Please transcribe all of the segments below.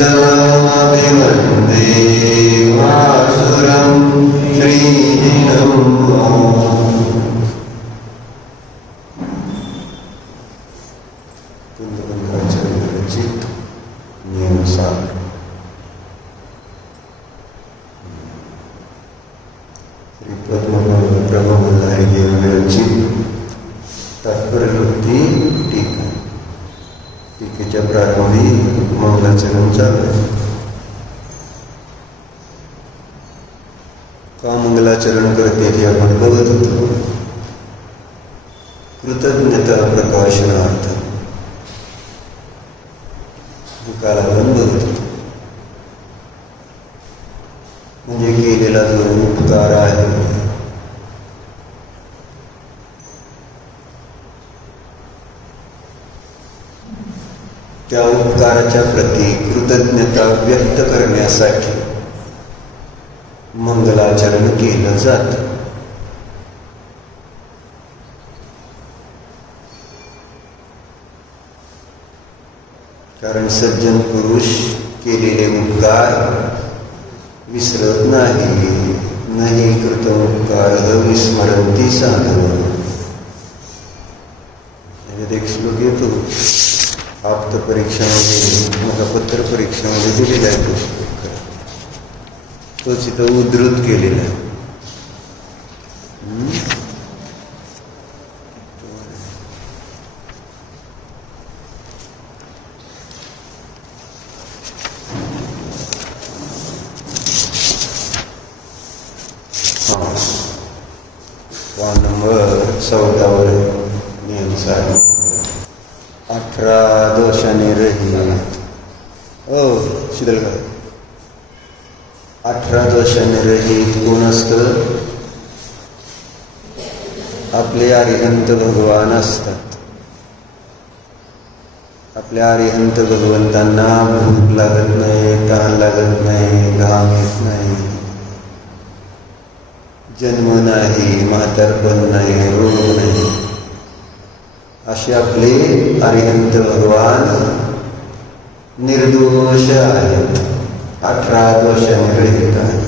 शीतलमभिवन्दे वासुरं श्रीजिनम् कुंदबंधाचार्य नियमसार श्री पद्मप्रभुमल्हारी देवांची तात्पर्यवृत्ती टीका. टीकेच्या प्रारंभी मंगलाचरण चालू आहे. का मंगलाचरण करते ते आपण बघत होतो. कृतज्ञता प्रकाशनार्थ काला बंद होतो. म्हणजे केलेला जो उपकार आहे त्या उपकाराच्या प्रती कृतज्ञता व्यक्त करण्यासाठी मंगलाचरण केलं जातं. कारण सज्जन पुरुष केलेले उपकार विसरत नाही कृतोपकार विस्मरंती साधव. एक श्लोक येतो आप्त परीक्षामध्ये, मला पत्र परीक्षामध्ये दिलेला आहे तो श्लोक. तोच इथं उद्धृत केलेला आहे. नंबर 14 वर नियम साहेब 18 दोषाने रहित. शीतल का 18 दोषाने रहित कोण असतं? आपले अरिहंत भगवान असतात. आपल्या अरिहंत भगवंतांना भूक लागत नाही, तहान लागत नाही, घाम येत नाही, जन्म नाही, म्हातारपण नाही, रोग नाही. असे आपले अरिहंत भगवान निर्दोष आहेत. 18 दोषांनी रहित आहेत.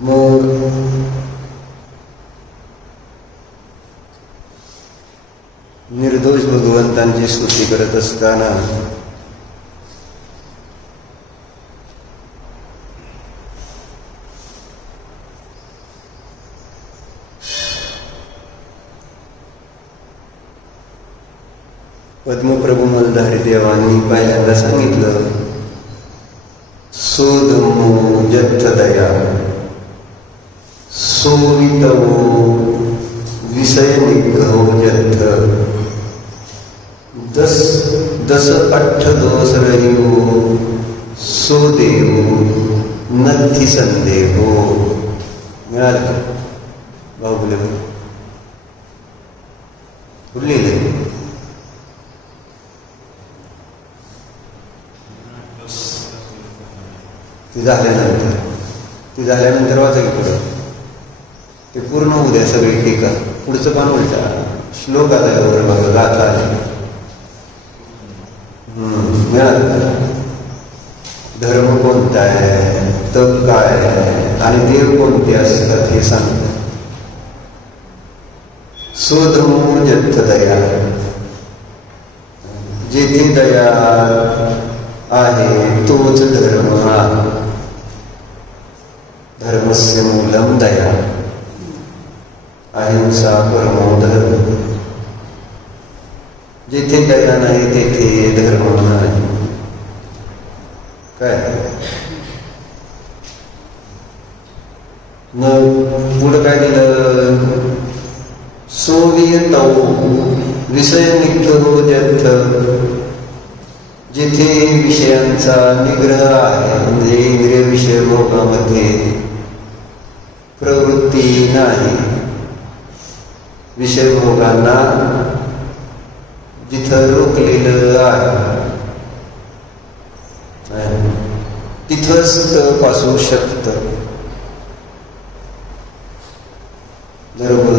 मग निर्दोष भगवंतांची स्तुती करत असताना पद्मप्रभू मल्हारी देवांनी पहिल्यांदा सांगितलं सोदमो जत्थ दया सोवितवो विषय निग्रहो जत्थ दस 8 दोष रहियो सोदेवो नथी संदेहो. मिळालं का भाऊ बोले कुठली ती झाल्यानंतर वाचा की पुढं ते पूर्ण होऊ द्या सगळी टीका. पुढचं पान उलटा श्लोक आता एवढं बघा गाथा आली. मिळालं. धर्म कोणता आहे, तप काय आहे आणि देव कोणते असतात हे सांगतात. सोधमो जत्थ दया, जेथे दया आहे तोच धर्म. धर्मस्य मूलम दया, अहिंसा परमो धर्म. जिथे दया नाही तेथे धर्म नाही. काय मग पुढं काय दिलं? सोवियतौ विषय निग्रहो जत्थ, जिथे विषयांचा निग्रह आहे म्हणजे इंद्रिय विषय भोगामध्ये प्रवृत्ती नाही. विषय भोगांना जिथं रोखलेलं आहे तिथंच तप असू शकतं. बरोबर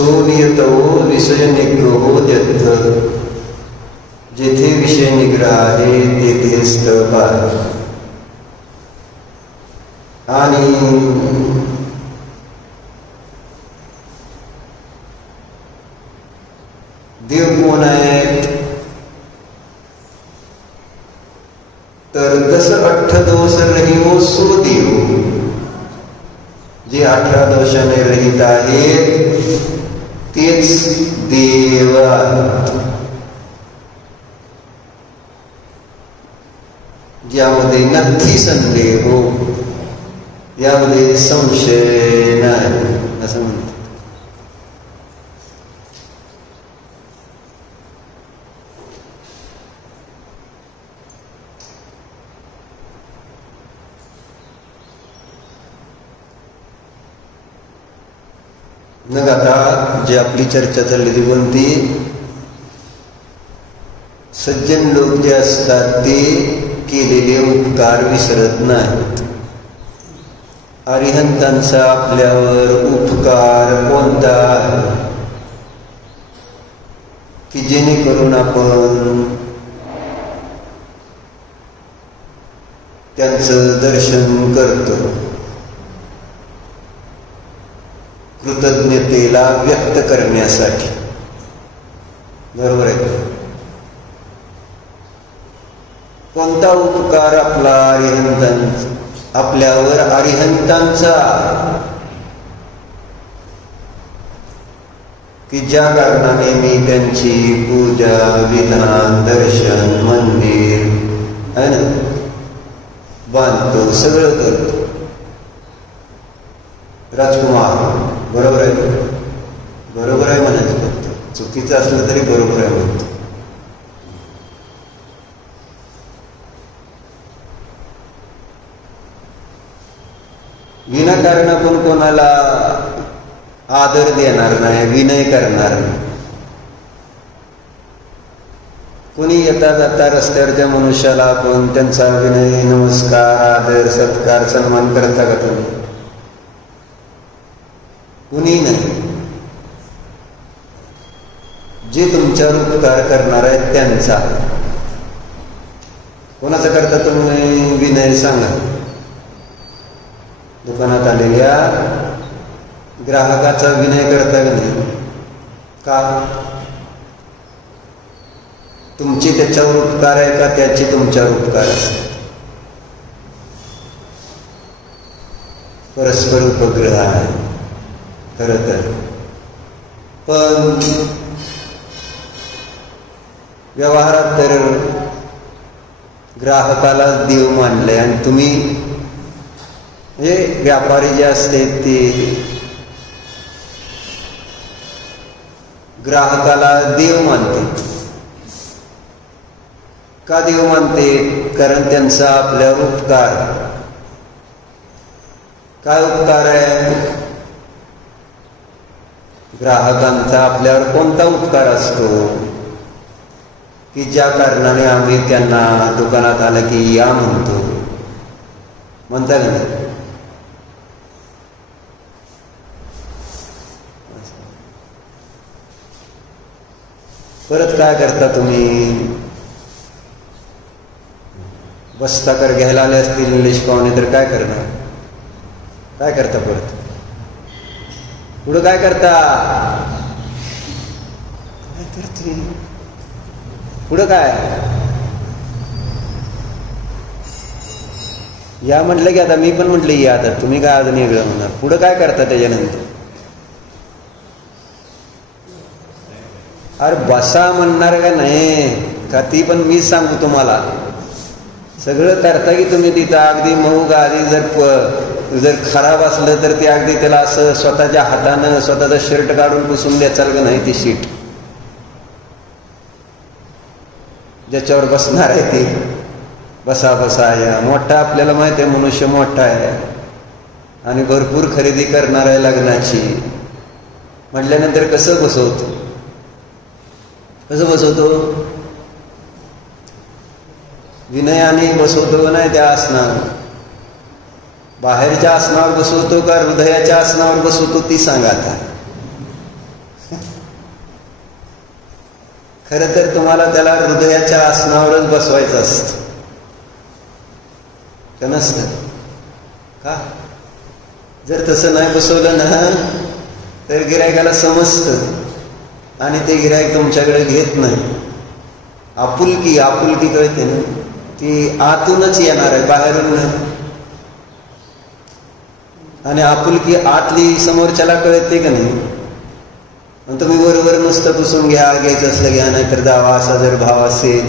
सोनियतो विषय निग्रहो यथ, जेथे विषय निग्रह आहे तेथे स्तप आहे. आणि देव कोण आहेत तर दस 18 दोष रहिवो सो देव, जे 18 दोषाने रहित आहेत तेच देव आहेत, ज्यामध्ये नक्की संदेह हो, यामध्ये संशय नाही असं म्हणतात. मग आता जी आपली चर्चा चालली ती कोणती? सज्जन लोक जे असतात ते केलेले उपकार विसरत नाही. अरिहंतांचा आपल्यावर उपकार कोणता आहे की जेणेकरून आपण त्यांचं दर्शन करतो, कृतज्ञतेला व्यक्त करण्यासाठी. बरोबर आहे? कोणता उपकार आपला आपल्यावर अरिहंतांचा की ज्या कारणाने मी त्यांची पूजा, विधान, दर्शन, मंदिर है ना बांधतो, सगळं करतो. राजकुमार बरोबर आहे? बरोबर आहे म्हणायचं, फक्त चुकीचं असलं तरी बरोबर आहे म्हणतो. विनाकारण आपण कोणाला आदर देणार नाही, विनय करणार नाही. कोणी येता जाता रस्त्यावरच्या मनुष्याला आपण त्यांचा विनय, नमस्कार, आदर, सत्कार, सन्मान करता का तुम्ही? कुणी नाही. जे तुमच्यावर उपकार करणार आहेत त्यांचा. कोणाचा करता तुम्ही विनय सांगा? दुकानात आलेल्या ग्राहकाचा विनय करता का नाही? का? तुमची त्याच्यावर उपकार आहे का त्याची तुमच्यावर उपकार असते? परस्पर उपग्रह आहे खरं तर. पण व्यवहारात तर ग्राहकाला देव मानले आणि तुम्ही म्हणजे व्यापारी जे असते ते ग्राहकाला देव मानते. का देव मानते? कारण त्यांचा आपल्यावर उपकार. काय उपकार आहे? ग्राहकांचा आपल्यावर कोणता उपकार असतो की ज्या कारणाने आम्ही त्यांना दुकानात आलं की या म्हणतो, म्हणता का नाही? परत काय करता तुम्ही? बस्ता कर घ्यायला आले असतील इंग्लिश पाहुणे तर काय करणार? काय करता परत? पुढं काय करता? काय करते पुढं? काय या म्हटलं की आता मी पण म्हटलं या, आता तुम्ही काय अजून वेगळं म्हणणार? पुढं काय करता त्याच्यानंतर? अरे बसा म्हणणार का नाही का? ती पण मीच सांगू तुम्हाला. सगळं करता की तुम्ही तिथं अगदी मऊ गादी जर खराब असलं तर ते अगदी त्याला असं स्वतःच्या हातानं स्वतःचा शर्ट काढून पुसून द्याचाल का नाही? ती शीट ज्याच्यावर बसणार आहे ते बसा बसा या. मोठा आपल्याला माहिती आहे मनुष्य मोठा आहे आणि भरपूर खरेदी करणार आहे लग्नाची म्हटल्यानंतर कसं बसवतो? कसं बसवतो? विनयाने बसवतो नाही त्या आसनावर. बाहेरच्या आसनावर बसवतो का हृदयाच्या आसनावर बसवतो ती सांगा आता. खरं तर तुम्हाला त्याला हृदयाच्या आसनावरच बसवायचं असतं, का नसतं का? जर तसं नाही बसवलं ना तर गिऱ्हाईकाला समजतं आणि ते गिऱ्हाईक तुमच्याकडे घेत नाही. आपुलकी आपुलकी कळते ना, ती आतूनच येणार आहे, बाहेरून नाही. आणि आपुलकी आतली समोरच्याला कळते का नाही? तुम्ही बरोबर नुसतं पुसून घ्यायचं असलं घ्या, नाहीतर दावा असा जर भाव असेल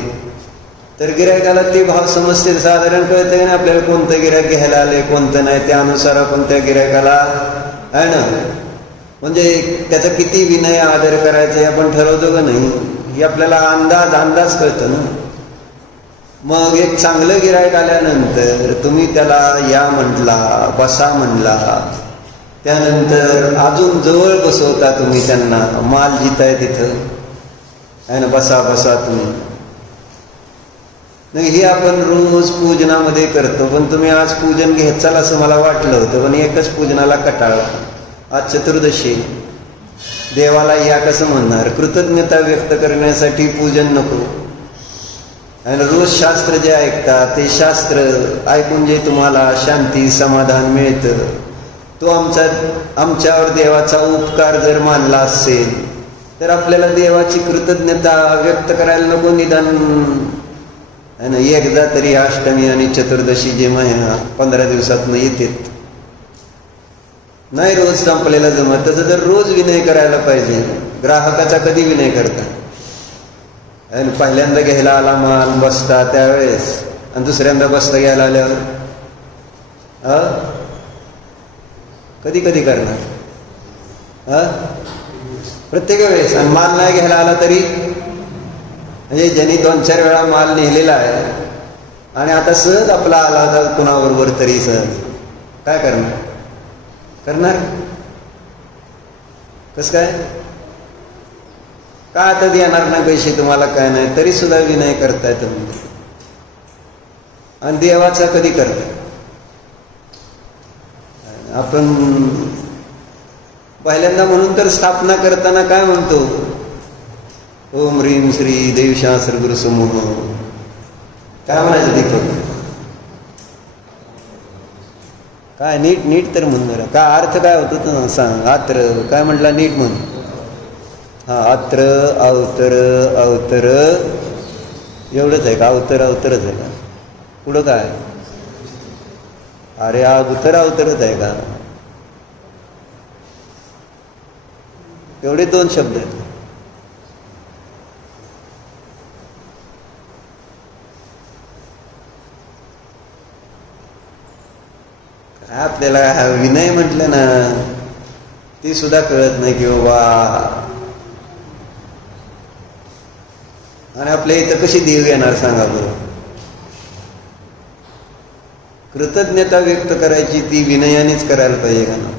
तर गिऱ्हाईकाला ते भाव समजते, साधारण कळते का नाही आपल्याला कोणतं गिऱ्हाईक घ्यायला आले कोणतं नाही. त्यानुसार आपण त्या गिऱ्हाईकाला आहे ना, म्हणजे त्याचा किती विनय आदर करायचा हे आपण ठरवतो का नाही, हे आपल्याला अंदाज कळतो ना. मग एक चांगलं गिऱ्हाईक आल्यानंतर तुम्ही त्याला या म्हटला, बसा म्हणला, त्यानंतर अजून जवळ बसवता तुम्ही त्यांना, माल जिताय तिथं आहे ना, बसा बसा तुम्ही. नाही हे आपण रोज पूजनामध्ये करतो, पण तुम्ही आज पूजन घेचाल असं मला वाटलं होतं, पण एकच पूजनाला कटाळ. आज चतुर्दशी, देवाला या कसं म्हणणार? कृतज्ञता व्यक्त करण्यासाठी पूजन नको. आणि रोज शास्त्र जे ऐकतात ते शास्त्र ऐकून जे तुम्हाला शांती समाधान मिळतं, तो आमच्यावर देवाचा उपकार जर मानला असेल तर आपल्याला देवाची कृतज्ञता व्यक्त करायला नको निदान आहे ना. एकदा तरी अष्टमी आणि चतुर्दशी जे महिना 15 दिवसातनं येते, नाही रोज संपलेला जमत. तसं तर रोज विनय करायला पाहिजे. ग्राहकाचा कधी विनय करता? आणि पहिल्यांदा घ्यायला आला माल बसता त्यावेळेस, आणि दुसऱ्यांदा बसता घ्यायला आल्यावर कधी कधी करणार? प्रत्येक वेळेस. आणि माल नाही घ्यायला आला तरी, म्हणजे ज्यांनी 2-4 वेळा माल नेलेला आहे आणि आता सहज आपला आला होता कुणाबरोबर तरी सहज, काय करणार? कसं काय? का आता देणार ना पैसे तुम्हाला, काय नाही, तरी सुद्धा विनय करताय तुम्ही. आणि देवाचा कधी करताय? आपण पहिल्यांदा म्हणून तर स्थापना करताना काय म्हणतो? ओम ह्रीम श्री देवशास्त्र गुरु समूह. काय म्हणायचं दीपक? काय नीट तर म्हणणार का? अर्थ काय होतो तर सांग. आत्र काय म्हटला? नीट म्हण. हा, अत्र अवतर अवतर एवढंच आहे का? अवतरच आहे का? पुढं काय? अरे अवतर अवतरच आहे का? एवढे 2 शब्द आहेत. आपल्याला विनय म्हटलं ना ती सुद्धा कळत नाही की बाबा. आणि आपल्या इथं कशी देव येणार सांगा बरं? कृतज्ञता व्यक्त करायची ती विनयानेच करायला पाहिजे का ना.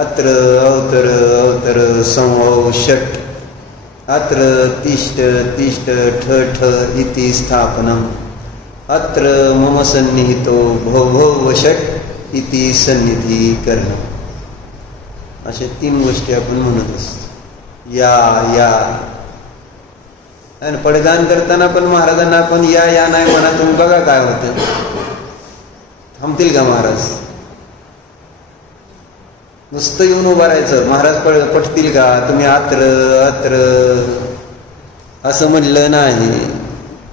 अत्र अवतर अवतर संवौ षट अत्र तिष्ठ तिष्ठ ठ ठ इति स्थापनम अत्र मम सन्निहितो भो भो षट इति सन्निधी करणं. अशा 3 गोष्टी आपण म्हणत असतो. या आणि पडगान करताना पण महाराजांना आपण या नाही म्हणा. तुम्ही बघा काय होतं, थांबतील का महाराज? नुसतं येऊन उभं राहायचं, महाराज पटतील का? तुम्ही अत्र असं म्हणलं नाही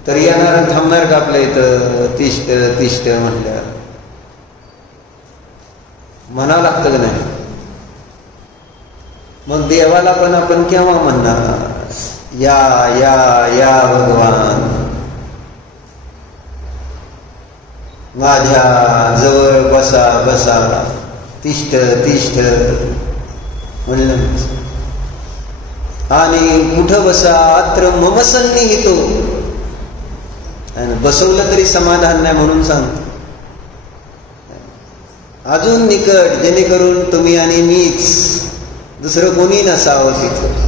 तर येणार थांबणार का आपल्या इथं? तिष्ठ तिष्ठ म्हणल्या म्हणावं लागतं का नाही? मग देवाला पण आपण केव्हा म्हणणार? या भगवान माझ्या जवळ बसा बसा, तिष्ठ तिष्ठ म्हणलं. आणि कुठं बसा? अत्र मम सन्निहितो. बसवलं तरी समाधान नाही म्हणून सांगतो. अजून निकट, जेणेकरून तुम्ही आणि मीच, दुसरं कोणी नसावं तिथं.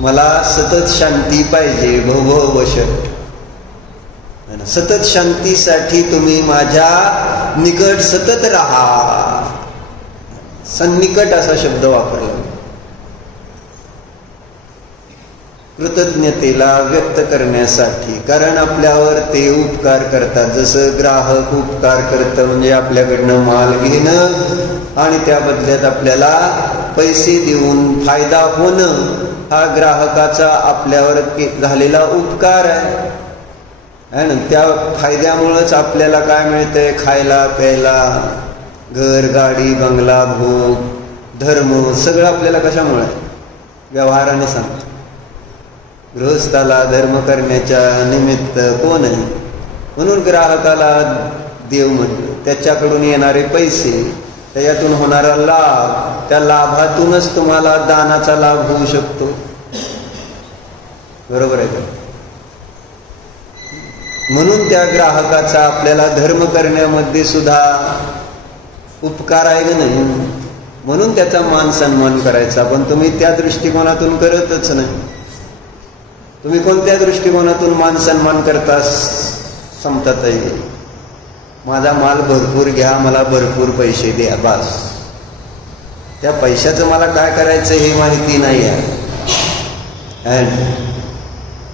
मला सतत शांती पाहिजे. भव षट. सतत शांतीसाठी तुम्ही माझ्या निकट सतत राहा. सन्निकट असा शब्द वापरला. कृतज्ञतेला व्यक्त करण्यासाठी, कारण आपल्यावर ते उपकार करतात. जसं ग्राहक उपकार करतं म्हणजे आपल्याकडनं माल घेणं आणि त्या बदल्यात आपल्याला पैसे देऊन फायदा होणं, हा ग्राहकाचा आपल्यावर झालेला उपकार आहे ना. त्या फायद्यामुळंच आपल्याला काय मिळतंय? खायला प्यायला, घर गाडी बंगला भोग धर्म सगळं आपल्याला कशामुळे? व्यवहाराने सांगतो. गृहस्थाला धर्म करण्याच्या निमित्त कोण आहे? म्हणून ग्राहकाला देव म्हणतो. त्याच्याकडून येणारे पैसे, त्याच्यातून होणारा लाभ, त्या लाभातूनच तुम्हाला दानाचा लाभ होऊ शकतो. बरोबर आहे का? म्हणून त्या ग्राहकाचा आपल्याला धर्म करण्यामध्ये सुद्धा उपकार आहे का नाही? म्हणून त्याचा मान सन्मान करायचा. पण तुम्ही त्या दृष्टिकोनातून करतच नाही. तुम्ही कोणत्या दृष्टिकोनातून मान सन्मान करता? समजत आहे माझा माल भरपूर घ्या, मला भरपूर पैसे द्या, बस. त्या पैशाचं मला काय करायचं हे माहिती नाही आहे.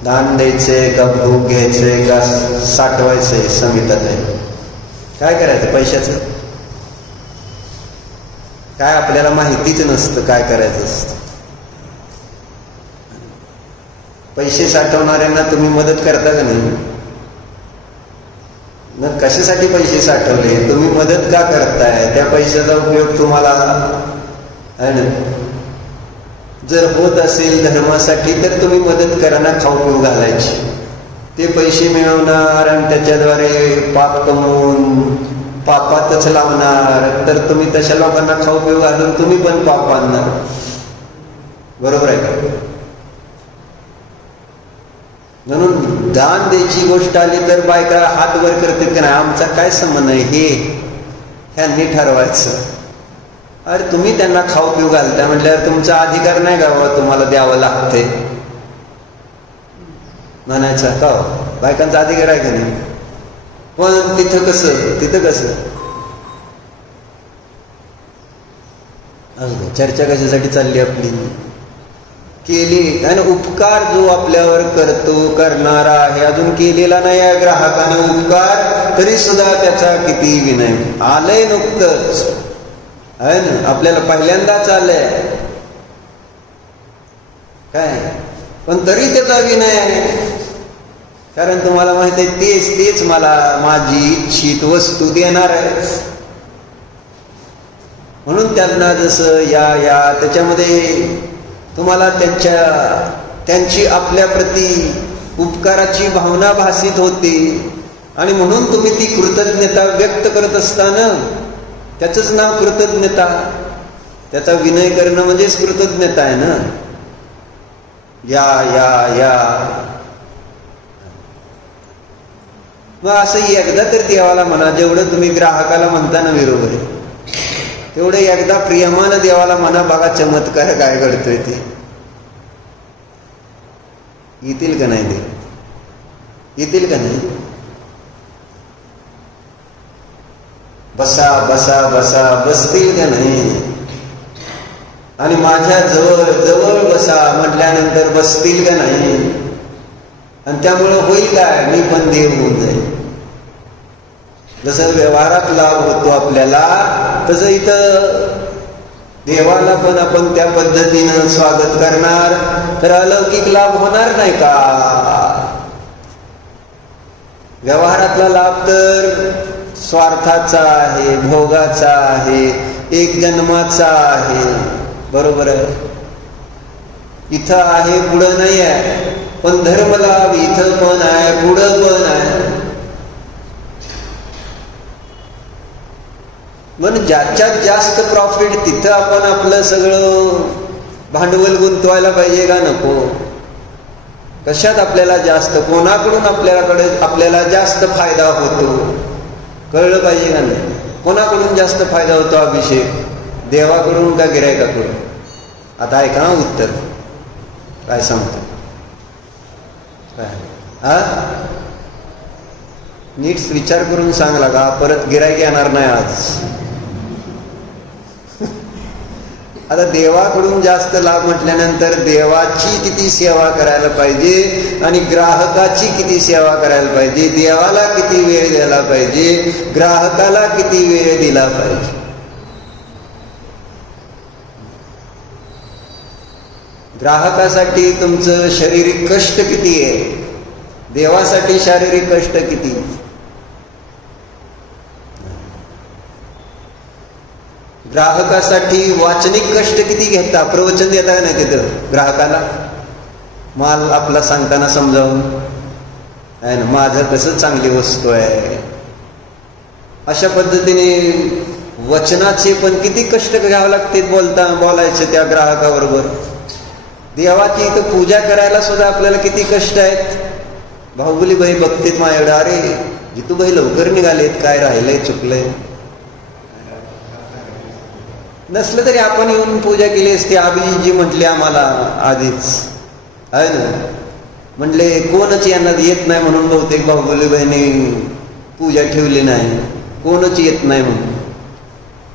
दान द्यायचंय का भोग घ्यायचंय का साठवायचंय समितात आहे. काय करायचं पैशाचं? काय आपल्याला माहितीच नसतं काय करायचं असतं. पैसे साठवणाऱ्यांना तुम्ही मदत करता का नाही? न कशासाठी पैसे साठवले? तुम्ही मदत का करताय? त्या पैशाचा उपयोग तुम्हाला आहे ना. जर होत असेल धर्मासाठी तर तुम्ही मदत करा ना, खाऊ पिऊ घालायची. ते पैसे मिळवणार आणि त्याच्याद्वारे पाप कमवून पापातच लावणार, तर तुम्ही तशा लोकांना खाऊ पिऊ घालून तुम्ही पण पाप आणणार. बरोबर आहे का? म्हणून दान द्यायची गोष्ट आली तर बायका हात वर करतात की नाही, आमचा काय संबंध आहे, हे ह्यांनी ठरवायचं. अरे तुम्ही त्यांना खाऊ पिऊ घालता म्हटल्यावर तुमचा अधिकार नाही का बाबा तुम्हाला द्यावं लागतंय म्हणायचा का? बायकांचा अधिकार आहे का नाही? पण तिथं कसं चर्चा कशासाठी चालली आपली? केली आणि उपकार जो आपल्यावर करतो करणारा आहे, अजून केलेला नाही आहे ग्राहकाने उपकार, तरी सुद्धा त्याचा किती विनय. आलंय नुकतंच आहे ना, आपल्याला पहिल्यांदाच आलंय काय, पण तरी त्याचा विनय आहे. कारण तुम्हाला माहित आहे तेच मला माझी इच्छित वस्तू देणार आहे. म्हणून त्यांना जसं या त्याच्यामध्ये तुम्हाला त्यांची आपल्या प्रती उपकाराची भावना भासित होते आणि म्हणून तुम्ही ती कृतज्ञता व्यक्त करत असताना, त्याचंच नाव कृतज्ञता. त्याचा विनय करणं म्हणजेच कृतज्ञता आहे ना. या मग असं एकदा तर देवाला म्हणा, जेवढं तुम्ही ग्राहकाला म्हणता ना बरोबर आहे, तेवढं एकदा प्रियमानं देवाला म्हणा. बघा चमत्कार काय घडतोय ते. येतील का नाही? ते येतील का नाही? बसा बसा बसा बसतील का नाही? आणि माझ्या जवळ बसा म्हटल्यानंतर बसतील का नाही? आणि त्यामुळं होईल काय? मी पण देव होऊन जाईल. जसं व्यवहारात लाभ होतो आपल्याला, तसं इथं देवाला पण आपण त्या पद्धतीनं स्वागत करणार तर अलौकिक लाभ होणार नाही का? व्यवहारातला लाभ तर स्वार्थाचा आहे, भोगाचा आहे, एक जन्माचा आहे. बरोबर आहे? इथं आहे पुढं नाही आहे, पण धर्मलाभ इथं पण आहे पुढं पण आहे. म्हणून ज्याच्यात जास्त प्रॉफिट तिथं आपण आपलं सगळं भांडवल गुंतवायला पाहिजे का नको? कशात आपल्याला जास्त, कोणाकडून आपल्याला जास्त फायदा होतो कळलं पाहिजे का नाही? कोणाकडून जास्त फायदा होतो अभिषेक? देवाकडून का गिरायकाकडून? आता ऐका उत्तर काय सांगतो. हा नीट विचार करून सांगला का? परत गिरायक येणार नाही आज. आता देवाकडून जास्त लाभ म्हटल्यानंतर देवाची किती सेवा करायला पाहिजे आणि ग्राहकाची किती सेवा करायला पाहिजे, देवाला किती वेळ द्यायला पाहिजे, ग्राहकाला किती वेळ दिला पाहिजे. ग्राहकासाठी तुमचं शारीरिक कष्ट किती आहे, देवासाठी शारीरिक कष्ट किती. ग्राहकासाठी वाचनिक कष्ट किती घेता, प्रवचन देता नाही तिथं ग्राहकाला माल आपला सांगताना समजावून आहे ना, माझं कसं चांगली वस्तू आहे. अशा पद्धतीने वचनाचे पण किती कष्ट घ्यावे लागते बोलायचे त्या ग्राहकाबरोबर. देवाची इथं पूजा करायला सुद्धा आपल्याला किती कष्ट आहेत. बाहुबली बाई बघतेत माझ्याकडे, अरे जितूबाई लवकर निघालेत, काय राहिलंय चुकलंय. नसलं तरी आपण येऊन पूजा केली असते. अभिजीतजी म्हटले आम्हाला आधीच आहे ना, म्हटले कोणच यांना येत नाही म्हणून बहुतेक बाहुबलीबाईंनी पूजा ठेवली नाही, कोणच येत नाही म्हणून.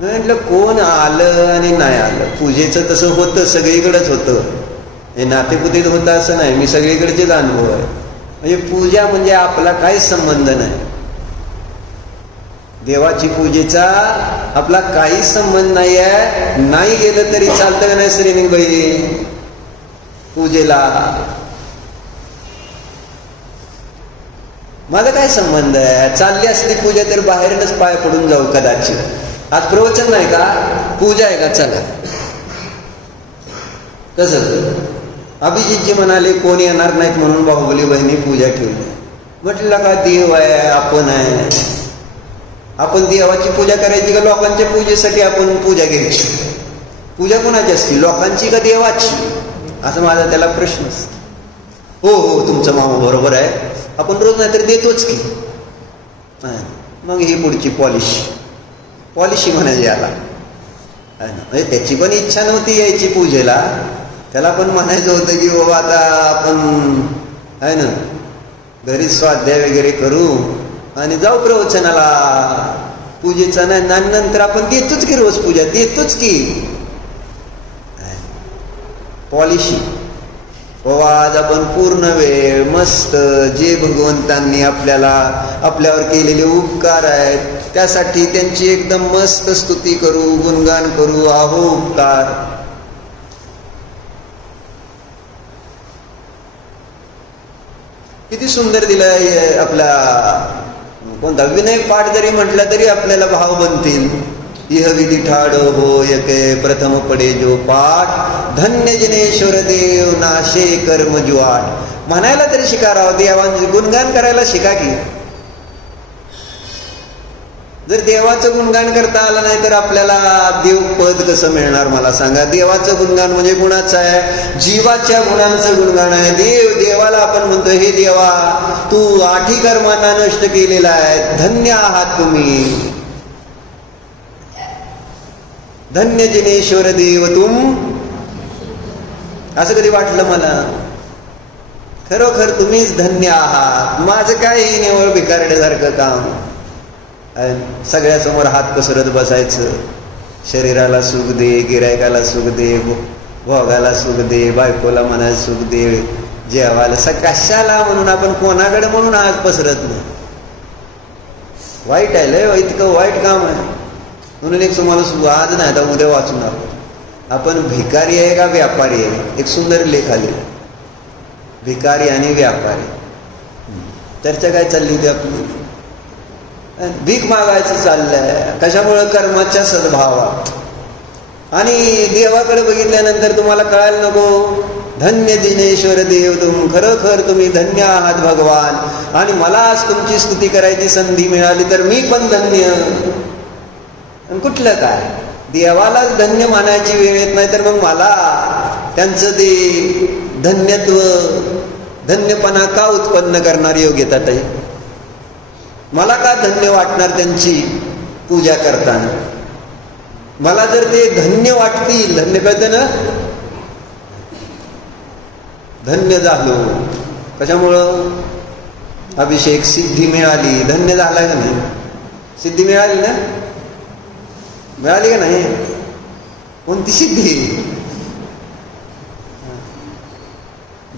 म्हटलं कोण आलं आणि नाही आलं, पूजेचं तसं होतं, सगळीकडेच होतं. हे नातेपुतीत होतं असं नाही, मी सगळीकडचेच अनुभव आहे. म्हणजे पूजा म्हणजे आपला काहीच संबंध नाही, देवाची पूजेचा आपला काहीच संबंध नाही आहे. नाही गेलं तरी चालतं का नाही श्रेणीबाई पूजेला, माझा काय संबंध आहे. चालली असली पूजा तर बाहेरच पाय पडून जाऊ कदाचित. आज प्रवचन नाही का, पूजा आहे का, चला. कसं अभिजीतजी म्हणाले कोण येणार नाहीत म्हणून बाहुबली बहिणी पूजा ठेवली. म्हटलं का देव आहे, आपण आहे, आपण देवाची पूजा करायची का लोकांच्या पूजेसाठी आपण पूजा घ्यायची. पूजा कोणाची असती, लोकांची का देवाची, असं माझा त्याला प्रश्न असतो. हो हो तुमचं मामा बरोबर आहे, आपण रोज नाहीतरी देतोच की. मग ही पुढची पॉलिशी म्हणायची याला. म्हणजे त्याची पण इच्छा नव्हती यायची पूजेला, त्याला पण म्हणायचं होतं की बाबा आता आपण आहे ना घरी स्वाध्याय वगैरे करू आणि जाऊ प्रवचनाला. पूजेचा नाही, नंतर आपण देतोच की, रोज पूजा देतोच की. पॉलिशी आज आपण पूर्ण वेळ मस्त जे भगवंतांनी आपल्यावर केलेले उपकार आहेत त्यासाठी त्यांची एकदम मस्त स्तुती करू, गुणगान करू. अहो उपकार, किती सुंदर दिलंय. आपला कोणता विनय पाठ जरी म्हटलं तरी आपल्याला भाव बनतील. इह विधी ठाड हो यके प्रथम पडे जो पाठ, धन्य जिनेश्वर देव नाशे कर्म जुआट. म्हणायला तरी शिका राव, देवांचे गुणगान करायला शिका की. जर देवाचं गुणगान करता आलं नाही तर आपल्याला देवपद कसं मिळणार मला सांगा. देवाचं गुणगान म्हणजे गुणाचं आहे, जीवाच्या गुणांचं गुणगान आहे. देवाला आपण म्हणतो हे देवा तू आठी कर्मांना नष्ट केलेला आहे, धन्य आहात तुम्ही, धन्य जिनेश्वर देव तुम. असं कधी वाटलं मला, खरोखर तुम्हीच धन्य आहात. माझं काय निवळ भिकारड्यासारखं काम, सगळ्यासमोर हात पसरत बसायचं. शरीराला सुख दे, गिरायकाला सुख दे, भोगाला सुख दे, बायकोला मनाला सुख दे, जेवायला कशाला म्हणून आपण कोणाकडे म्हणून हात पसरत नाही. वाईट आहे लय, इतकं वाईट काम आहे. म्हणून एक तुम्हाला आज नाही तर उद्या वाचून आपण भिकारी आहे का व्यापारी आहे. एक सुंदर लेख आलेला, भिकारी आणि व्यापारी. चर्चा काय चालली होती आपली, भीक मागायचं चाललंय. कशामुळे, कर्माच्या सद्भावात. आणि देवाकडे बघितल्यानंतर तुम्हाला कळायला नको, धन्य जिनेश्वर देव तुम, खरोखर तुम्ही धन्य आहात भगवान. आणि मला आज तुमची स्तुती करायची संधी मिळाली तर मी पण धन्य. कुठलं काय, देवालाच धन्य मानायची वेळ येत नाही तर मग मला त्यांचं ते धन्यत्व, धन्यपणा का उत्पन्न करणार योग्यता ताई, मला का धन्य वाटणार त्यांची पूजा करताना. मला जर ते धन्य वाटतील, धन्य कळतं ना, धन्य झालो. कशामुळं, अभिषेक सिद्धी मिळाली, धन्य झालाय का नाही, सिद्धी मिळाली ना, मिळाली का नाही. कोणती सिद्धी?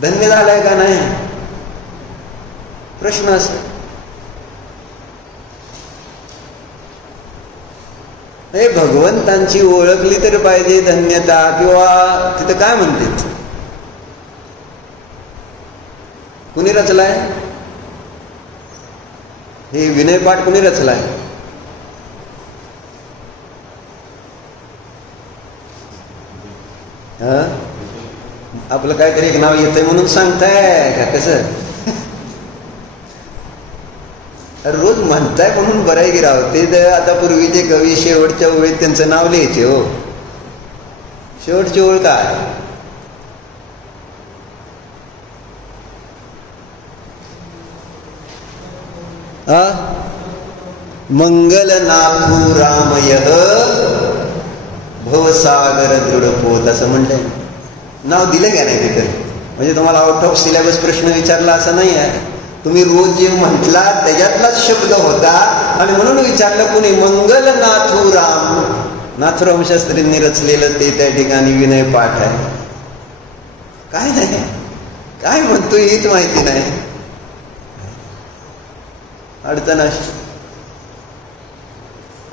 धन्य झालाय का नाही प्रश्न असतो. हे भगवंतांची ओळखली तर पाहिजे धन्यता, किंवा तिथं काय म्हणते, कुणी रचलाय हे विनय पाठ? कुणी रचलाय? आपलं काहीतरी एक नाव येतंय म्हणून सांगताय का कसं? रोज म्हणताय म्हणून बरं आहे की राव. ते आता पूर्वीचे कवी शेवटच्या ओळीत त्यांचं नाव लिहायचे. हो, शेवटची ओळ काय? मंगलनाथू रामय भवसागर दृढपोत असं म्हणलंय. नाव दिलं का नाही तिथं? म्हणजे तुम्हाला आउट ऑफ सिलेबस प्रश्न विचारला असं नाही आहे. तुम्ही रोज जे म्हटला त्याच्यातलाच शब्द होता आणि म्हणून विचारलं कुणी. मंगलनाथू राम, नाथराम शास्त्रींनी रचलेलं ते त्या ठिकाणी विनय पाठ आहे. काय नाही, काय म्हणतोय हेच माहिती नाही. अडचण अशी.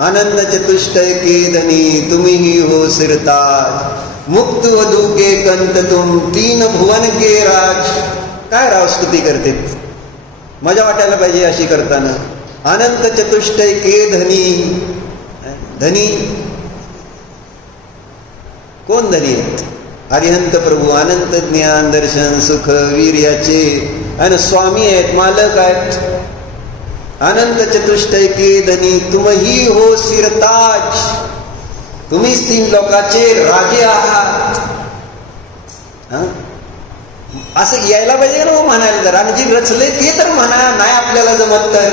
आनंद चतुष्टय के धनी तुम्ही ही हो सिरताज, मुक्त वधू के कंत तुम तीन भुवन के राज. काय राव स्तुती करते, मजा वाटायला पाहिजे अशी करताना. अनंत चतुष्टय के धनी, धनी कोण धनी आहेत? अरिहंत प्रभू, अनंत ज्ञान दर्शन सुख वीर्याचे आणि स्वामी आहेत, मालक आहेत. अनंत चतुष्टय के धनी तुम्ही हो सिरताज, तुम्हीच तीन लोकाचे राजे आहात. असं यायला पाहिजे ना म्हणायला तर. आणि जे रचले ते तर म्हणा, नाही आपल्याला जमत तर.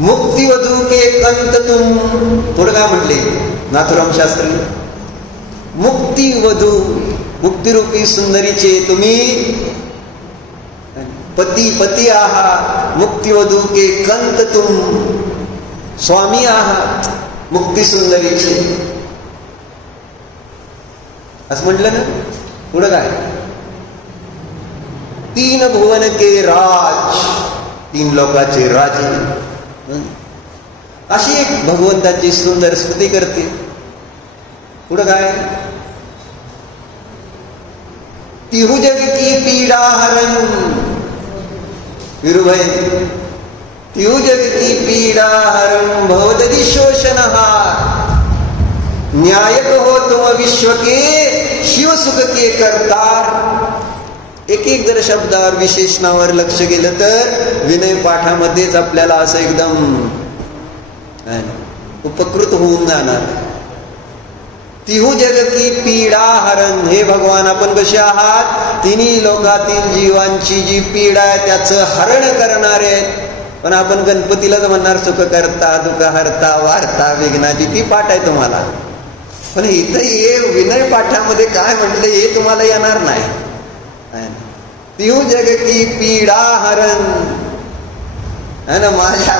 मुक्तिवधू के कंत तुम, थोडं काय म्हटले नाथुराम शास्त्री? मुक्तिवधू, मुक्तिरूपी सुंदरीचे तुम्ही पती आहात. मुक्तिवधू के कंत तुम, स्वामी आहात मुक्ती सुंदरीचे. असं म्हटलं ना. पुढं काय? तीन भुवन के राज, तीन लोकाचे राजे. अशी एक भगवंताची सुंदर स्तुती करते. पुढं काय? तिहु जग की पीडा हरण, विरुभय तिहु जग की पीडा हरण भवदि शोषणहार, न्यायक हो तुम विश्व के शिव सुख के करतार. एक एक जर शब्दावर विशेषणावर लक्ष गेलं तर विनय पाठामध्येच आपल्याला असं एकदम उपकृत होऊन जाणार. तिहु जग की पीडा हरण, हे भगवान आपण कसे आहात? तिन्ही लोकातील जीवांची जी पीडा आहे त्याचं हरण करणारे. पण आपण गणपतीलाच म्हणणार सुख करता दुःख हरता वार्ता विघ्नाची, ती पाठ आहे तुम्हाला. पण इथं हे विनय पाठामध्ये काय म्हटलं हे तुम्हाला येणार नाही. तिहु जग की पीडा हरण,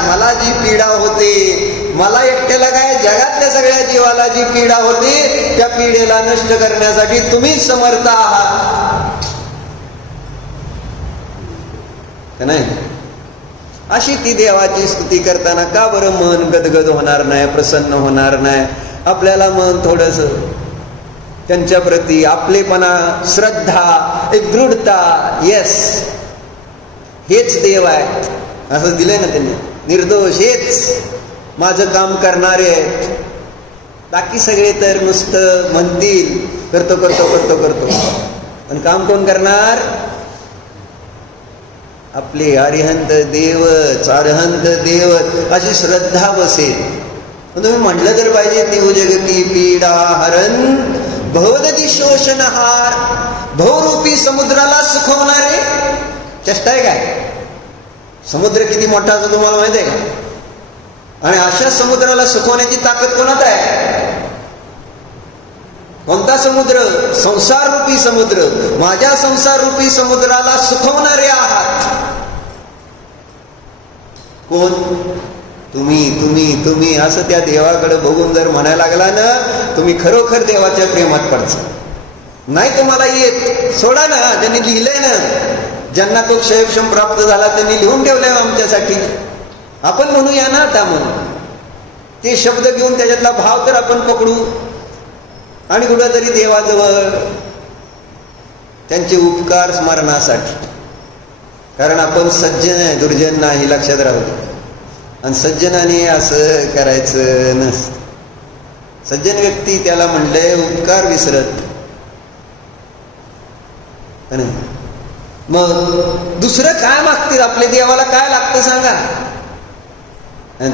मला जी पीडा होते, मला एकट्याला काय, जगातल्या सगळ्या जीवाला जी पीडा होते त्या पीडेला नष्ट करण्यासाठी तुम्हीच समर्थ आहात. नाही अशी ती देवाची स्तुती करताना का बरं मन गदगद होणार नाही, प्रसन्न होणार नाही? आपल्याला मन थोडस त्यांच्या प्रती आपलेपणा, श्रद्धा, एक दृढता, यस हेच देव आहे असं दिलंय ना त्यांनी. निर्दोष हेच माझं काम करणारे आहेत. बाकी सगळे तर नुसतं म्हणतील करतो करतो करतो करतो, पण काम कोण करणार? आपले अरिहंत देवच, अरहंत देवच अशी श्रद्धा बसेल. तुम्ही म्हटलं तर पाहिजे तिहु जग की पीडा हरण भवदि शोषणहार, भवरूपी समुद्राला सुखवणारे. चेष्टा आहे काय? समुद्र किती मोठा असं तुम्हाला माहित आहे का? आणि अशा समुद्राला सुखवण्याची ताकद कोणात आहे? कोणता समुद्र? संसार रूपी समुद्र. माझ्या संसार रूपी समुद्राला सुखवणारे आहात. कोण? तुम्ही तुम्ही तुम्ही असं त्या देवाकडे बघून जर म्हणायला लागला ना, तुम्ही खरोखर देवाच्या प्रेमात पडचा. नाही तुम्हाला येत, सोडा ना. ज्यांनी लिहिलंय ना, ज्यांना तो क्षयक्षम प्राप्त झाला त्यांनी लिहून ठेवलंय आमच्यासाठी. आपण म्हणूया ना आता, मग ते शब्द घेऊन त्याच्यातला भाव तर आपण पकडू आणि कुठंतरी देवाजवळ त्यांचे उपकार स्मरणासाठी. कारण आपण सज्जन आहे, दुर्जन नाही, लक्षात राहू दे. आणि सज्जनाने असं करायचं नसतं. सज्जन व्यक्ती त्याला म्हणलंय उपकार विसरत. मग दुसरं काय मागतील आपले? देवाला काय लागतं सांगा?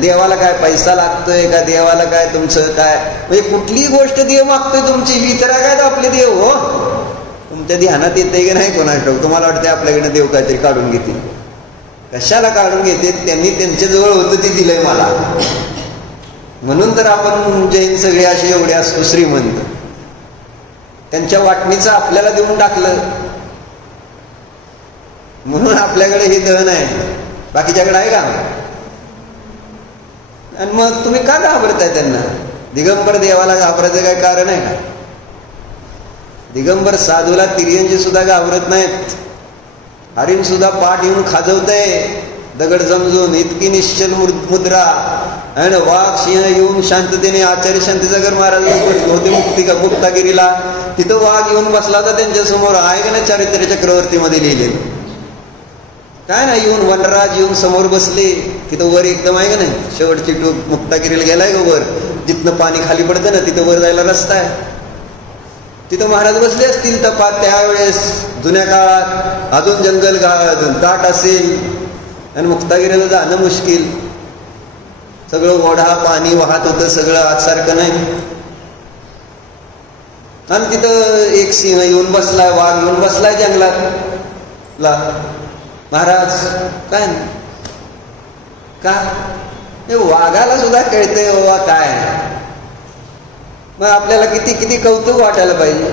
देवाला काय पैसा लागतोय का? देवाला काय तुमचं काय म्हणजे कुठली गोष्ट देव मागतोय तुमची? विचारा काय तर आपले देव. हो, तुमच्या ध्यानात येते की नाही कोणास ठाऊक. तुम्हाला वाटतं आपल्याकडे देव काहीतरी काढून घेतील. कशाला काढून घेते? त्यांनी त्यांच्याजवळ होतं ते दिलंय मला. म्हणून तर आपण जैन सगळे असे एवढे असतो श्रीमंत. त्यांच्या वाटणीचं आपल्याला देऊन टाकलं म्हणून आपल्याकडे हे धन आहे, बाकीच्याकडे आहे का? आणि मग तुम्ही का घाबरताय त्यांना? दिगंबर देवाला घाबरायचं काय कारण आहे का? दिगंबर साधूला तिर्यंजी सुद्धा घाबरत नाहीत. हरिण सुद्धा पाठ येऊन खाजवतय दगड समजून, इतकी निश्चल मुद्रा. आणि वाघ सिंह येऊन शांततेने, आचार्य शांतीसागर महाराज होते मुक्तागिरीला, तिथं वाघ येऊन बसला होता त्यांच्या समोर. आहे का ना चारित्र्य चक्रवर्तीमध्ये लिहिले? काय ना, येऊन वनराज येऊन समोर बसले. तिथं वर एकदम आहे का नाही, शेवटची टोक मुक्तागिरीला गेलाय का वर, जिथनं पाणी खाली पडतं ना तिथं वर जायला रस्ता आहे. तिथं महाराज बसले असतील तपात. त्यावेळेस जुन्या काळात अजून जंगल दाट असेल आणि मुक्तागिरीला जाणं मुश्किल. सगळं ओढा पाणी वाहत होतं, सगळं आजसारखं नाही. आणि तिथं एक सिंह येऊन बसलाय, वाघ येऊन बसलाय जंगलात. महाराज काय का? हे वाघाला सुद्धा कळतंय बाबा काय. मग आपल्याला किती किती कौतुक वाटायला पाहिजे.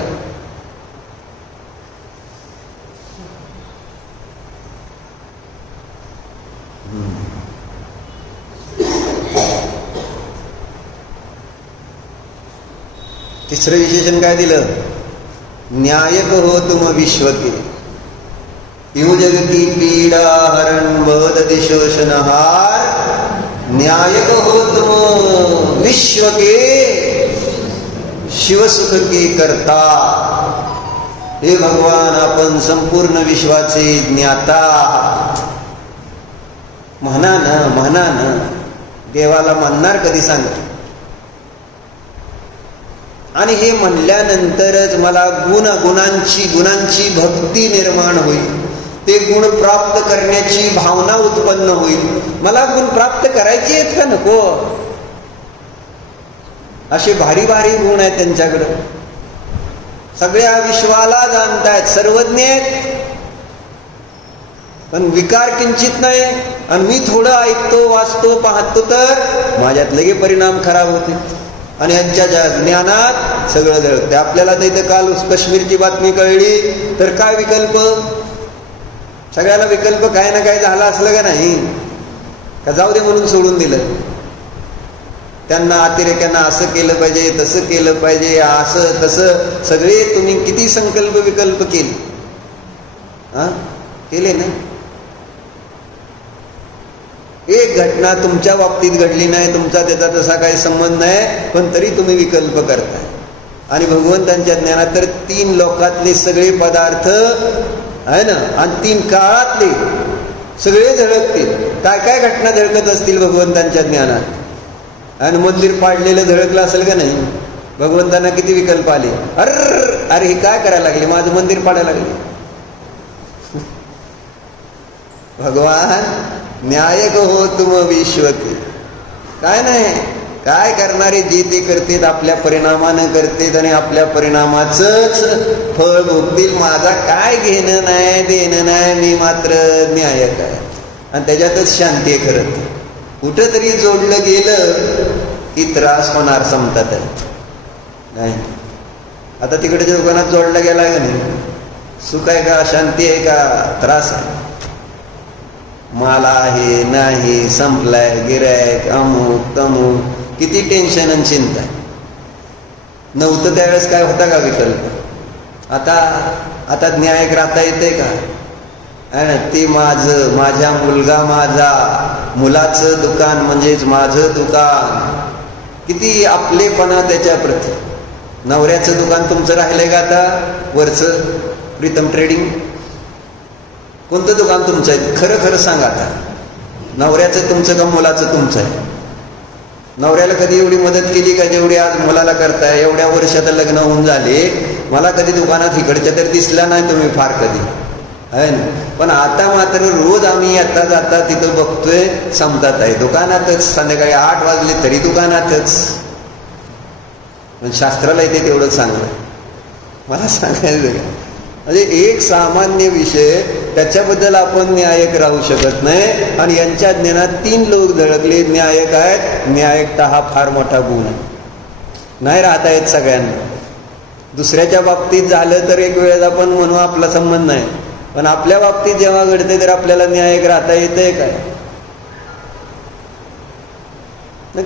तिसरं विशेषण काय दिलं? न्यायक हो तुम विश्व के, यु जगती पीडा हरण बद दिशोषणहार. न्यायक हो तुम विश्व के, शिव सुख के करता. हे भगवान, आपण संपूर्ण विश्वाचे ज्ञाता. म्हणा ना, म्हणा ना. देवाला म्हणणार कधी सांगा? आणि हे म्हणल्यानंतरच मला गुणांची भक्ती निर्माण होईल. ते गुण प्राप्त करण्याची भावना उत्पन्न होईल. मला गुण प्राप्त करायचे आहेत का नको? असे भारी भारी गुण आहेत त्यांच्याकडे. सगळ्या विश्वाला जाणतायत, सर्वज्ञ आहेत, पण विकार किंचित नाही. आणि मी थोडं ऐकतो, वाचतो, पाहतो तर माझ्यात लगे परिणाम खराब होते. आणि यांच्या ज्ञानात सगळं जळते. आपल्याला तर इथं काल काश्मीरची बातमी कळली तर काय विकल्प? सगळ्याला विकल्प काय ना काय झाला असलं का नाही? का जाऊ दे म्हणून सोडून दिलं? त्यांना अतिरेक्यांना असं केलं पाहिजे, तसं केलं पाहिजे, असं तसं सगळे तुम्ही किती संकल्प विकल्प केले? केले नाही? एक घटना तुमच्या बाबतीत घडली नाही, तुमचा त्याचा तसा काही संबंध नाही, पण तरी तुम्ही विकल्प करताय. आणि भगवंतांच्या ज्ञानात तर 3 लोकातले सगळे पदार्थ आहे ना, आणि 3 काळातले सगळे झळकतील. काय काय घटना झळकत असतील भगवंतांच्या ज्ञानात. आणि मंदिर पाडलेलं झळकलं असेल का नाही? भगवंतांना किती विकल्प आले. अरे हे काय करायला लागले? माझं मंदिर पाडायला लागले. भगवान न्यायक हो तुम विश्व के. काय नाही, काय करणारे जे ते करतेत, आपल्या परिणामानं करतेत आणि आपल्या परिणामाचंच फळ भोगतील. माझा काय घेणं नाही, देणं नाही, मी मात्र न्यायक आहे. आणि त्याच्यातच शांती आहे. खरं कुठं तरी जोडलं गेलं की त्रास होणार समतात नाही. आता तिकडच्या दुकानात जोडला गेला का नाही? सुख आहे का, शांती आहे का, त्रास आहे? माल आहे नाही, संपलाय, गिरायक, अमुक तमुक, किती टेन्शन आणि चिंता. नव्हतं त्यावेळेस काय होता का विकल्प? आता न्यायिक राहता येते का? ती माझं, माझ्या मुलगा माझा, मुलाचं दुकान म्हणजेच माझं दुकान. किती आपलेपणा त्याच्या प्रती. नवऱ्याचं दुकान तुमचं राहिलंय का आता वरचं प्रीतम ट्रेडिंग? कोणतं दुकान तुमचं आहे? खरं खरं सांगा आता. नवऱ्याचं तुमचं का मुलाचं तुमचं आहे? नवऱ्याला कधी एवढी मदत केली का जेवढी आज मुलाला करताय? एवढ्या वर्षात लग्न होऊन झाले, मला कधी दुकानात इकडच्या तर दिसला नाही तुम्ही फार कधी, आहे ना. पण आता मात्र रोज आम्ही येता जाता तिथं बघतोय समजत आहे दुकानातच. संध्याकाळी 8 वाजले तरी दुकानातच. पण शास्त्राला इथे तेवढं चांगलं मला सांगायचं. म्हणजे एक सामान्य विषय त्याच्याबद्दल आपण न्यायक राहू शकत नाही. आणि यांच्या ज्ञानात 3 लोक झळकले न्यायक आहेत. न्यायकता हा फार मोठा गुण आहे. नाही राहता येत सगळ्यांना. दुसऱ्याच्या बाबतीत झालं तर एक वेळेस आपण म्हणू आपला संबंध नाही, पण आपल्या बाबतीत जेव्हा घडते तर आपल्याला न्यायक राहता येतंय काय?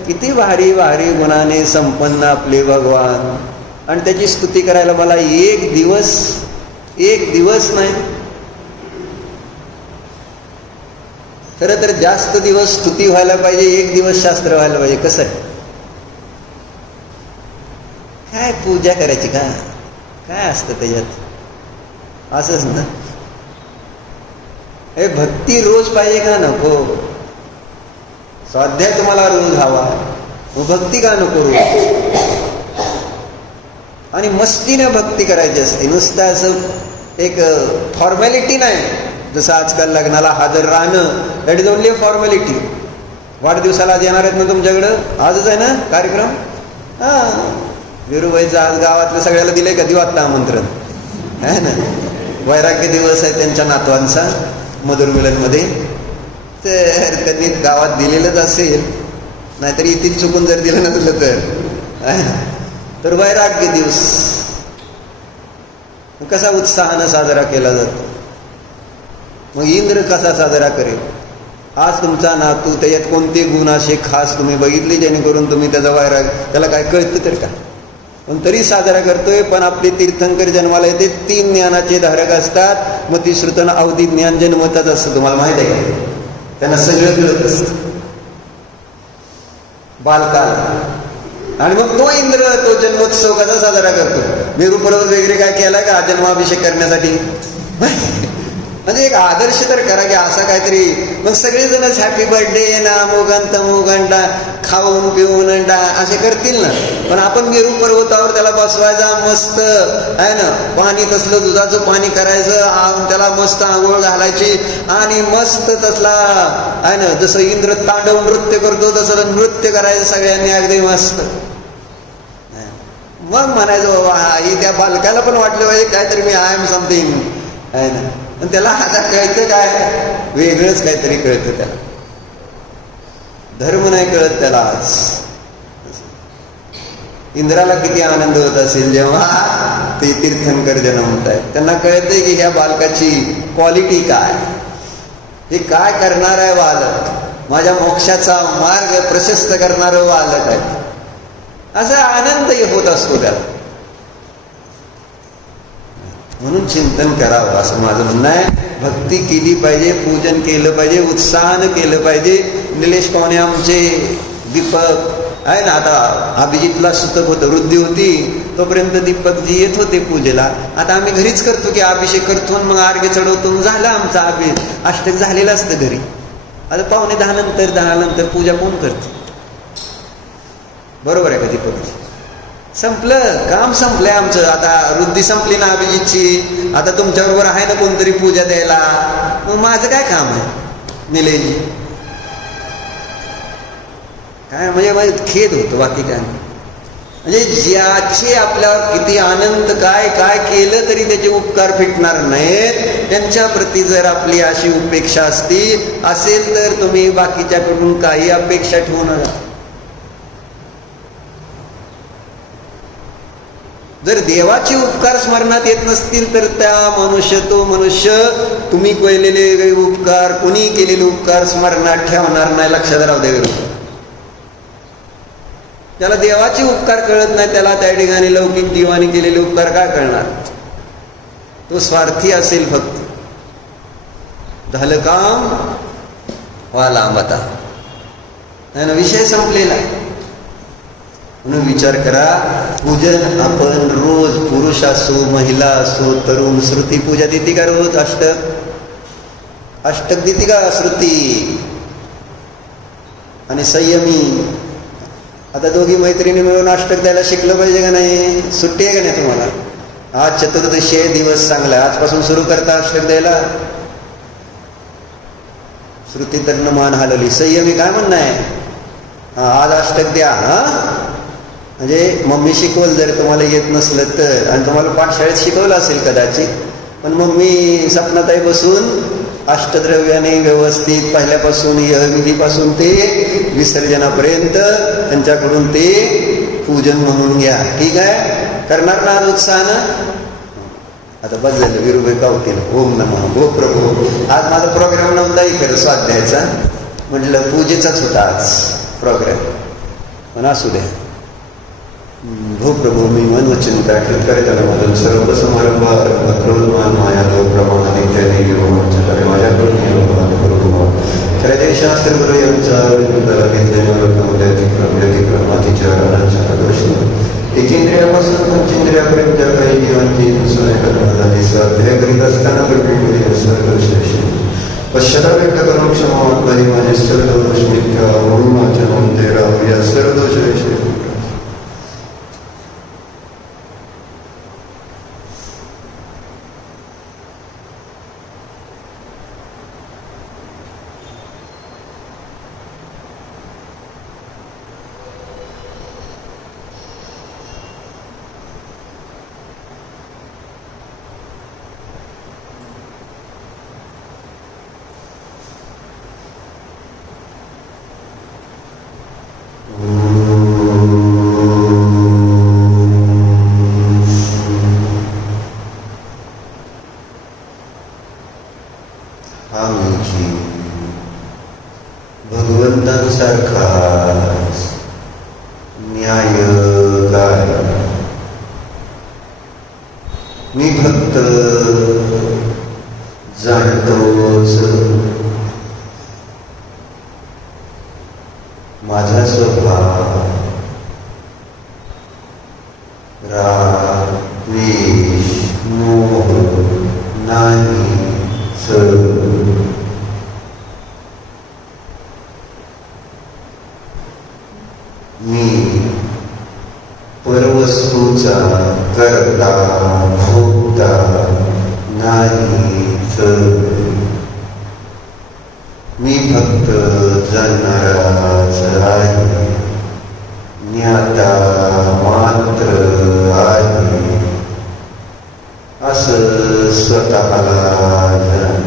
किती भारी भारी गुणाने संपन्न आपले भगवान. आणि त्याची स्तुती करायला मला एक दिवस नाही, खरं तर जास्त दिवस स्तुती व्हायला पाहिजे, 1 दिवस शास्त्र व्हायला पाहिजे. कसं आहे? काय पूजा करायची का? काय असतं त्याच्यात? असंच ना. हे भक्ती रोज पाहिजे का नको? स्वाध्याय तुम्हाला रोज हवा, मग भक्ती का नको रोज? आणि मस्तीने भक्ती करायची असते. नुसतं असं एक फॉर्मॅलिटी नाही. जसं आजकाल लग्नाला हजर राहणं, that is only a formality. वाढदिवसाला आज येणार आहेत ना तुमच्याकडं? आजच आहे ना कार्यक्रम? विरुबाईचं आज गावातल्या सगळ्याला दिलंय का? देऊ आत्ता आमंत्रण, आहे ना. वैराग्य दिवस आहे त्यांच्या नातवांचा मधुर मिलनमध्ये. तर त्यांनी गावात दिलेलंच असेल, नाहीतरी इथे चुकून जर दिलं नसलं तर वैराग्य दिवस कसा उत्साहानं साजरा केला जातो. मग इंद्र कसा साजरा करेल? आज तुमचा नातू, त्याच्यात कोणते गुण असे खास तुम्ही बघितले जेणेकरून तुम्ही त्याचा वैराग्य, त्याला काय कळतं तर का? पण तरी साजरा करतोय. पण आपले तीर्थंकर जन्माला येते 3 ज्ञानाचे धारक असतात. मग ती श्रुतन अवधी ज्ञान जन्मतच असतं. तुम्हाला माहित आहे का? त्यांना सगळं कळत असतं बालकाला. आणि मग तो इंद्र तो जन्मोत्सव कसा साजरा करतो? मेरू पर्वत वगैरे काय केलाय का जन्माभिषेक करण्यासाठी? म्हणजे एक आदर्श तर करा की असा काहीतरी. मग सगळेजणच हॅपी बर्थडे ना मोगंत मोगंडा खाऊन पिऊन असे करतील ना. पण आपण मेरू पर्वतावर त्याला बसवायचा, मस्त आहे ना, पाणी तसलं दुधाचं पाणी करायचं, त्याला मस्त आंघोळ घालायची आणि मस्त तसला आहे ना, जसं इंद्र तांडव नृत्य करतो तसं नृत्य करायचं सगळ्यांनी अगदी मस्त. मग म्हणायचं बाबा ही त्या बालकाला पण वाटलं पाहिजे काहीतरी मी आय एम समथिंग, आहे ना. पण त्याला आता कळतं काय? वेगळंच काहीतरी कळतं त्याला. धर्म नाही कळत त्याला. आज इंद्राला किती आनंद होत असेल जेव्हा ते तीर्थंकर जन्मत आहेत. त्यांना कळतंय की ह्या बालकाची क्वालिटी काय, हे काय करणार आहे बालक, माझ्या मोक्षाचा मार्ग प्रशस्त करणारं बालक आहे. असा आनंद होत असतो त्याला. म्हणून चिंतन करावं असं माझं म्हणणं आहे. भक्ती केली पाहिजे, पूजन केलं पाहिजे, उत्साहानं केलं पाहिजे. निलेश पाहुणे आमचे दीपक आहे ना, आता अभिजितला सुतक होतं, वृद्धी होती तोपर्यंत दीपकजी येत होते पूजेला. आता आम्ही घरीच करतो की अभिषेक करतो, मग अर्घ्य चढवतो, झालं आमचा अष्टक झालेलं असतं घरी. आता 9:45 नंतर पूजा कोण करते? बरोबर आहे का दीपकजी? संपलं काम, संपलंय आमचं. आता वृद्धी संपली ना अभिजितची, आता तुमच्याबरोबर आहे ना कोणतरी पूजा द्यायला. मग माझं काय काम आहे निलेशजी? काय म्हणजे खेद होतो, बाकी काय. म्हणजे ज्याचे आपल्यावर किती आनंद, काय काय केलं तरी त्याचे उपकार फिटणार नाहीत. त्यांच्या प्रती जर आपली अशी उपेक्षा असेल तर तुम्ही बाकीच्याकडून काही अपेक्षा ठेवू नका. जर देवाचे उपकार स्मरणात येत नसतील तर तो मनुष्य तुम्ही केलेले उपकार, कुणी केलेले उपकार स्मरणात ठेवणार नाही. लक्षात राहू दे. त्याला देवाचे उपकार कळत नाही, त्याला त्या ठिकाणी लौकिक जीवाने केलेले उपकार काय कळणार? तो स्वार्थी असेल. फक्त झालं काम वा लांब आता विषय संपलेला. म्हणून विचार करा, पूजन आपण रोज, पुरुष असो महिला असो तरुण, श्रुती पूजा देते का रोज? अष्टक देते का श्रुती? आणि संयमी आता दोघी मैत्रिणी मिळून अष्टक द्यायला शिकलं पाहिजे का नाही? सुट्टी आहे का नाही तुम्हाला? आज चतुर्दशी आहे, दिवस चांगला आहे, आजपासून सुरू करता अष्टक द्यायला. श्रुती तर न मान हलवली. संयमी काय म्हणणं आहे? आज अष्टक द्या. म्हणजे मम्मी शिकवल जर तुम्हाला येत नसलं तर, आणि तुम्हाला पाठशाळेत शिकवलं असेल कदाचित, पण मम्मी सपनाताई बसून अष्टद्रव्याने व्यवस्थित पहिल्यापासून विधीपासून ते विसर्जनापर्यंत त्यांच्याकडून ते पूजन म्हणून घ्या. ठीक आहे? करणार ना उत्साहानं? आता बस झालं. विरुबाई कावतील ओम नमः गो प्रभू. आज माझा प्रोग्राम नव्हताही खरं स्वाध्यायाचा, म्हटलं पूजेचाच होता आज प्रोग्राम, पण असू द्या. भो प्रभू मी मन वचन दाखल करीत मधून सर्व समारंभ क्रोधमान माया लोक प्रमाण इत्यादी करे माझ्याकडून खऱ्या देवशास्त्र गुरु यांचा एकेंद्रियापासून पंचेंद्रियापर्यंत ज्या काही जीवांची झाली स्वाध्याय करीत असताना पश्चाताप व्यक्त करून क्षमा मागणारी माझे सर्व दोष मिथ्या म्हणून माझ्या नोंदे राहू या सर्व दोष विषय. भगवंतांसारखा न्यायकार मी फक्त जाणतोच. माझा स्वभाव राग, द्वेष, मोह नाहीच. मी परवस्तूचा करता भोगता नाहीच. मी फक्त जाणणाराच आहे, ज्ञाता मात्र आहे असं स्वतःला जाण.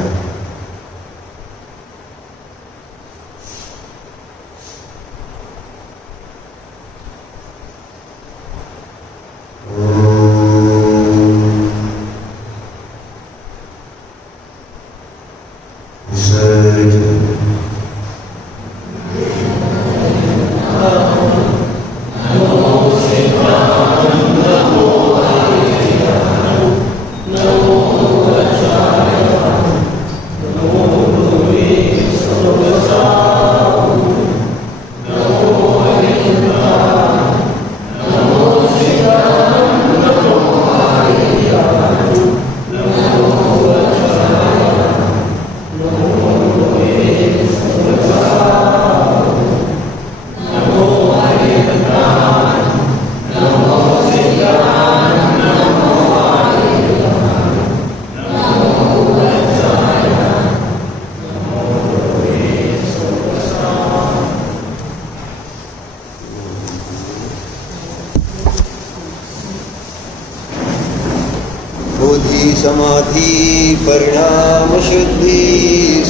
बोधी समाधी परिणाम शुद्धी